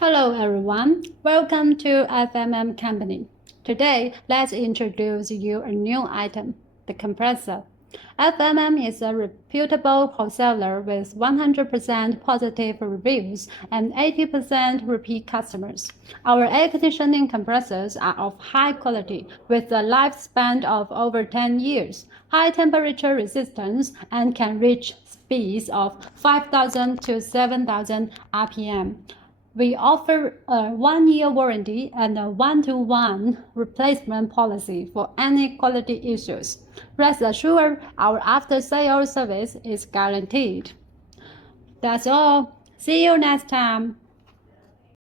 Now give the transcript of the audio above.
Hello everyone, welcome to FMM Company. Today, let's introduce you a new item, the compressor. FMM is a reputable wholesaler with 100% positive reviews and 80% repeat customers. Our air conditioning compressors are of high quality with a lifespan of over 10 years, high temperature resistance, and can reach speeds of 5,000 to 7,000 RPM. We offer a 1-year warranty and a 1-to-1 replacement policy for any quality issues. Rest assured, our after-sales service is guaranteed. That's all. See you next time.